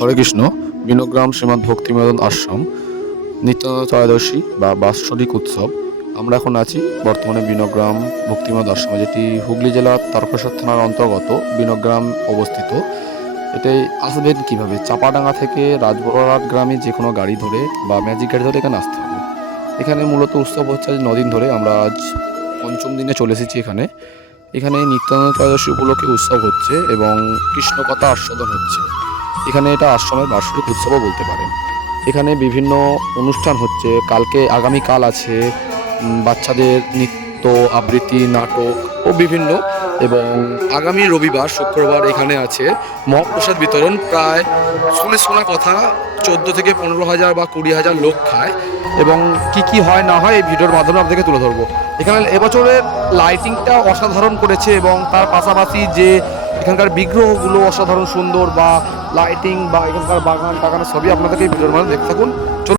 হরে কৃষ্ণ। বিনগ্রাম শ্রীমৎ ভক্তিমদন আশ্রম নিত্যানন্দ ত্রয়োদশী বা বাৎসরিক উৎসব। আমরা এখন আছি বর্তমানে বিনগ্রাম ভক্তিমদন আশ্রমে, যেটি হুগলি জেলার তারকেশ্বর থানার অন্তর্গত বিনগ্রাম অবস্থিত। এটাই আসবেন কীভাবে? চাপাডাঙ্গা থেকে রাজবড়াট গ্রামে যে কোনো গাড়ি ধরে বা ম্যাজিক গাড়ি ধরে এখানে আসতে হবে। এখানে মূলত উৎসব হচ্ছে আজ 9 দিন ধরে। আমরা আজ পঞ্চম দিনে চলে এসেছি এখানে। এখানে নিত্যানন্দ ত্রয়োদশী উপলক্ষে উৎসব হচ্ছে এবং কৃষ্ণকথা আস্বাদন হচ্ছে। এখানে এটা আশ্রমের বার্ষিক উৎসবও বলতে পারেন। এখানে বিভিন্ন অনুষ্ঠান হচ্ছে। আগামীকাল আছে বাচ্চাদের নৃত্য, আবৃত্তি, নাটক ও বিভিন্ন, এবং আগামী রবিবার শুক্রবার এখানে আছে মহাপ্রসাদ বিতরণ। প্রায় শোনা কথা 14 থেকে 15,000 বা 20,000 লোক খায়, এবং কি হয় না হয় এই ভিডিওর মাধ্যমে আপনাদেরকে তুলে ধরবো। এখানে এবছরের লাইটিংটা অসাধারণ করেছে, এবং তার পাশাপাশি যে এখানকার বিগ্রহগুলো অসাধারণ সুন্দর, বা লাইটিং বা এখানকার বাগান টাগান সবই আপনাদেরকে এই ভিডিওর মাধ্যমে দেখতে থাকুন।